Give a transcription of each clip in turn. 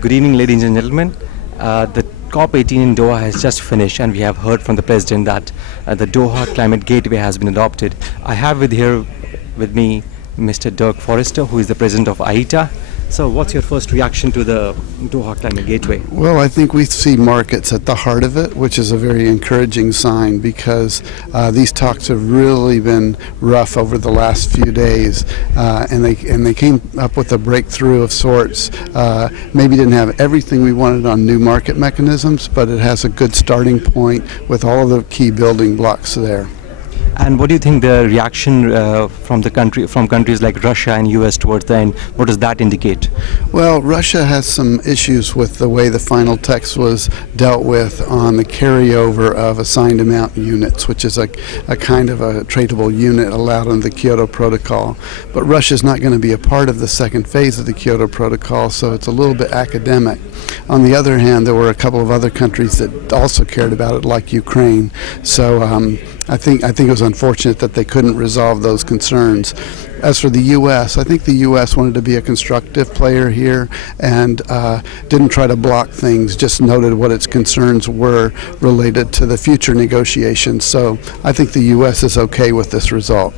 Good evening, ladies and gentlemen. The COP18 in Doha has just finished, and we have heard from the President that the Doha Climate Gateway has been adopted. I have here with me Mr. Dirk Forrister, who is the President of IETA. So what's your first reaction to the Doha Climate Gateway? Well, I think we see markets at the heart of it, which is a very encouraging sign because these talks have really been rough over the last few days, and they came up with a breakthrough of sorts. Maybe didn't have everything we wanted on new market mechanisms, but it has a good starting point with all of the key building blocks there. And what do you think the reaction from countries like Russia and US towards the end, what does that indicate? Well, Russia has some issues with the way the final text was dealt with on the carryover of assigned amount units, which is a kind of a tradable unit allowed under the Kyoto Protocol. But Russia's not going to be a part of the second phase of the Kyoto Protocol, so it's a little bit academic. On the other hand, there were a couple of other countries that also cared about it, like Ukraine. So I think it was unfortunate that they couldn't resolve those concerns. As for the U.S., I think the U.S. wanted to be a constructive player here and didn't try to block things, just noted what its concerns were related to the future negotiations. So I think the U.S. is okay with this result.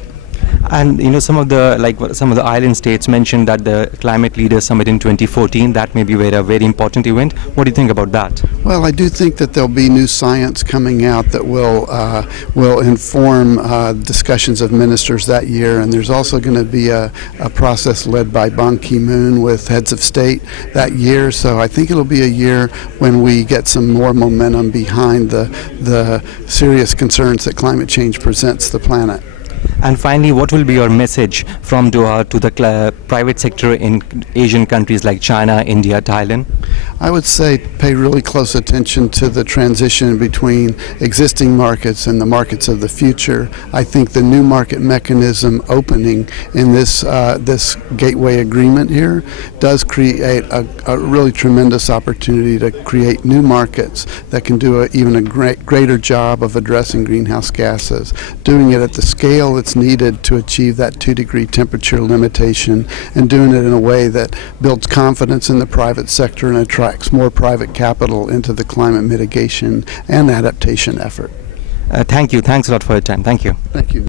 And some of the island states mentioned that the Climate Leaders Summit in 2014, that may be a very important event. What do you think about that? Well, I do think that there'll be new science coming out that will inform discussions of ministers that year, and there's also going to be a process led by Ban Ki-moon with heads of state that year. So I think it'll be a year when we get some more momentum behind the serious concerns that climate change presents the planet. And finally, what will be your message from Doha to the private sector in Asian countries like China, India, Thailand? I would say pay really close attention to the transition between existing markets and the markets of the future. I think the new market mechanism opening in this gateway agreement here does create a really tremendous opportunity to create new markets that can do even a greater job of addressing greenhouse gases, doing it at the scale that's needed to achieve that 2-degree temperature limitation, and doing it in a way that builds confidence in the private sector and attracts more private capital into the climate mitigation and adaptation effort. Thank you. Thanks a lot for your time. Thank you. Thank you.